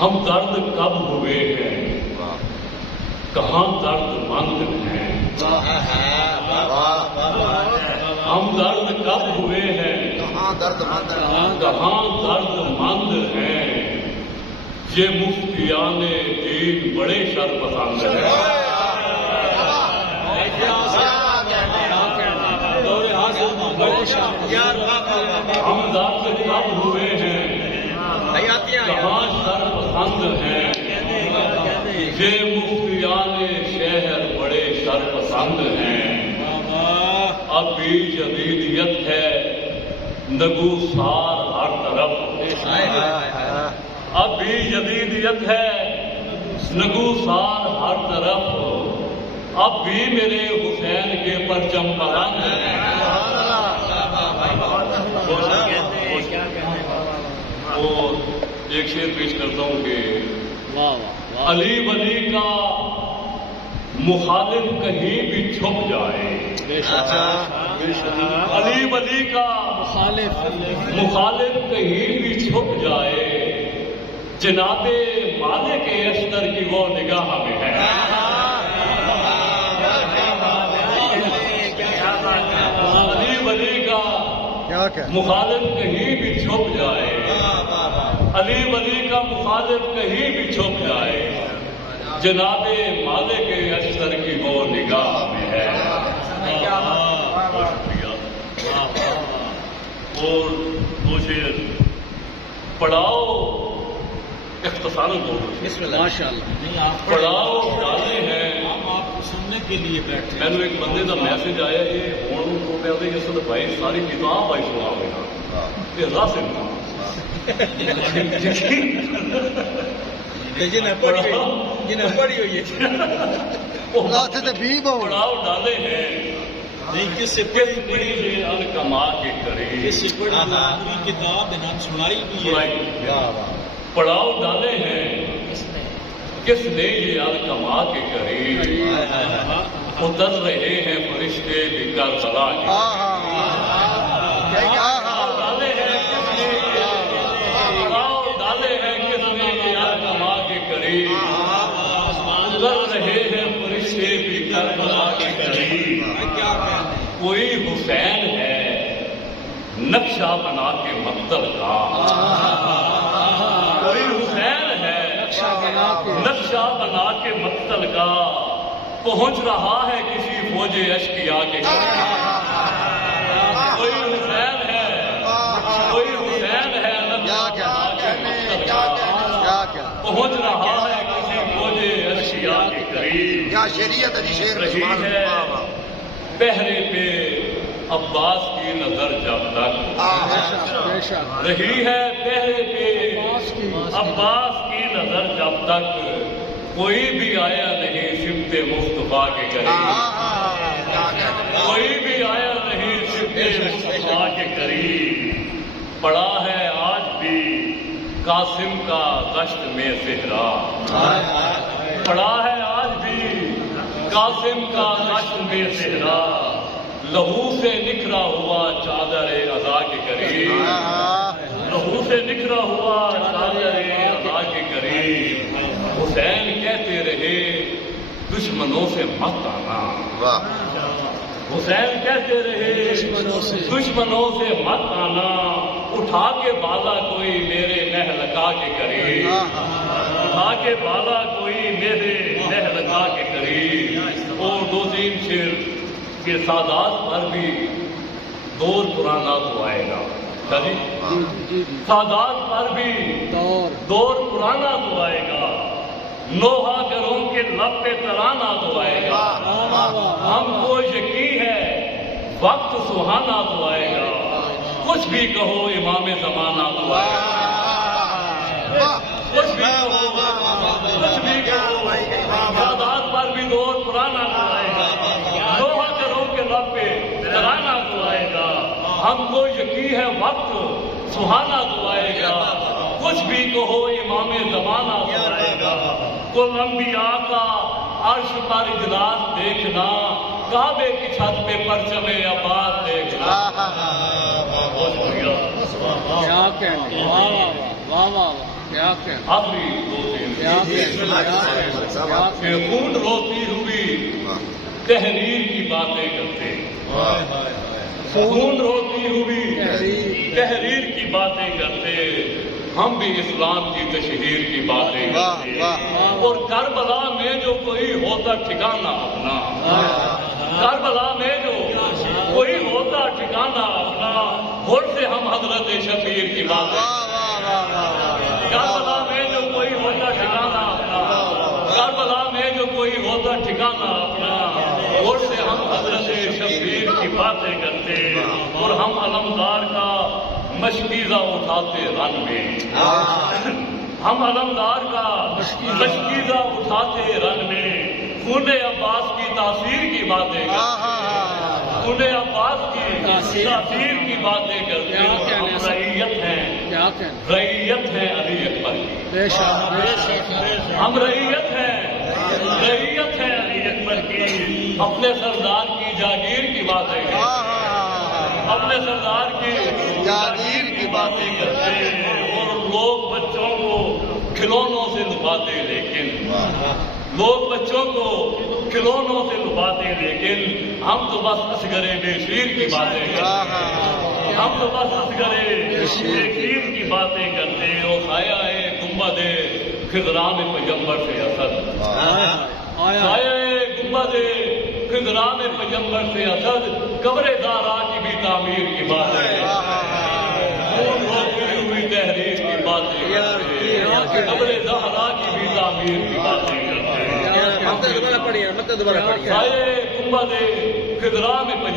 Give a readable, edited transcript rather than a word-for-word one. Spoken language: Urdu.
ہم درد کب ہوئے ہیں کہاں درد مند ہیں، ہم درد کب ہوئے ہیں کہاں درد مند ہیں، یہ مفتیان دین بڑے شرپسند ہیں۔ ہم درد کب ہوئے ہیں کہاں شرپسند ہیں، یہ مفتیان شہر بڑے شرپسند ہیں۔ اب بھی جدیدیت ہے نگوسار ہر طرف، اب بھی جدیدیت ہے نگوسار ہر طرف، اب بھی میرے حسین کے پرچم پرنگ ہیں۔ اور ایک شعر پیش کرتا ہوں کہ علی ولی کا مخالف کہیں بھی چھپ جائے، علی ولی کا مخالف کہیں بھی چھپ جائے، جناب مالک اشتر کی وہ نگاہ میں ہے۔ علی ولی کا مخالف کہیں بھی چھپ جائے، علی ولی کا مخالف کہیں بھی چھپ جائے، جناب مالک اشتر کی وہ نگاہ میں ہے۔ اور وہ شعر پڑھاؤ اختصار پڑھاؤ ڈالے ہیں آپ کو سننے کے لیے بیٹھے۔ میں نے ایک بندے کا میسج آیا یہ ہوں کو کہتے ہیں کہ بھائی ساری کتاب آئی سنا ہوگا سے پڑھی ہوئی ہے پڑھاؤ ڈالے ہیں کس سے بڑی الکما کے قریب، کس سے پوری کتاب سنائی بھی ہے۔ پڑھاؤ ڈالے ہیں کس نے یہ الکما کے قریب، اتر رہے ہیں فرشتے بھی کربلا کے، پڑھاؤ ڈالے ہیں کس نے یہ الکما کے قریب، اتر رہے ہیں فرشتے بھی کربلا کے قریب۔ کوئی حسین ہے نقشہ بنا کے مقتل کا، کوئی حسین ہے نقشہ بنا کے مقتل کا، پہنچ رہا ہے کسی فوج اشقیا کے قریب۔ کوئی حسین ہے نقشہ بنا کے مقتل کا، پہنچ رہا ہے کسی فوج اشقیا کے قریب۔ رہی ہے پہرے پہ عباس کی نظر جب تک، رہی ہے پہرے پہ عباس کی نظر جب تک، کوئی بھی آیا نہیں صفت مصطفیٰ کے قریب، کوئی بھی آیا نہیں صفت مصطفیٰ کے قریب۔ پڑا ہے آج بھی قاسم کا گشت میں صحرا، پڑا ہے آج بھی قاسم کا گشت میں صحرا، لہو سے نکھرا ہوا چادر ادا کے قریب، لہو سے نکھرا ہوا چادر ادا کے قریب۔ حسین کہتے رہے دشمنوں سے مت آنا، حسین کہتے رہے دشمنوں سے مت آنا، اٹھا کے بالا کوئی میرے مہلکا کے قریب، اٹھا کے بالا کوئی میرے مہلکا کے قریب۔ اور دو تین شعر کے سادات پر بھی دور پرانا تو آئے گا، سادات پر بھی دور پرانا تو آئے گا، نوحہ گروں کے لب پہ ترانہ تو آئے گا، ہم کو یقین ہے وقت سہانا تو آئے گا، کچھ بھی کہو امام زمانہ تو آئے گا، کچھ بھی کہو سادات پر بھی دور پرانا تو آئے گا، نوحہ گروں کے لب پہ ترانہ تو آئے گا، ہم کو یقین ہے وقت سہانا تو آئے گا، کچھ بھی کہو امام زمانہ تو آئے گا۔ کل انبیاء کا عرش پر اجلاس دیکھنا، کعبے کی چھت پہ پرچم عباس دیکھنا۔ بہت شکریہ۔ کیا کہنا آخری دو تین کیا کہنا کہ خون روتی ہوئی تحریر کی باتیں کرتے خون روتی ہوئی تحریر کی باتیں کرتے ہم بھی اسلام کی تشہیر کی باتیں کرتے اور کربلا میں جو کوئی ہوتا ٹھکانہ اپنا کربلا میں جو کوئی ہوتا ٹھکانہ اپنا اور سے ہم حضرت شفیع کی باتیں کربلا میں جو کوئی ہوتا ٹھکانہ اپنا کربلا میں جو کوئی ہوتا ٹھکانہ اپنا اور سے ہم حضرت شفیع کی باتیں کرتے اور ہم علمدار کا مشکیزہ اٹھاتے رن میں ہم علمدار کا مشکیزہ اٹھاتے رن میں خون عباس کی تاثیر کی باتیں کرتے خون عباس کی تاثیر کی باتیں کرتے ہم رعیت ہیں رعیت ہے علی اکبر کی ہم رعیت ہیں علی اکبر کی اپنے سردار کی جاگیر کی باتیں کرتے اپنے سردار کی جاگیر کی باتیں کرتے اور لوگ بچوں کو کھلونوں سے لباتے لیکن لوگ بچوں کو کھلونوں سے لباتے لیکن ہم تو بس اصغر بے شیر کی باتیں کرتے ہم تو بس اصغر بے شیر کی باتیں کرتے اور سایہ گنبد خضران پیغمبر سے اسد سایہ گنبد خضران پیغمبر سے اسد قبر دارا کی بھی تعمیر کی باتیں خون روتی ہوئی تحریر کی باتیں قبر زہرا کی بھی تعمیر کی باتیں کرتے سایہ گنبد خضران پیغمبر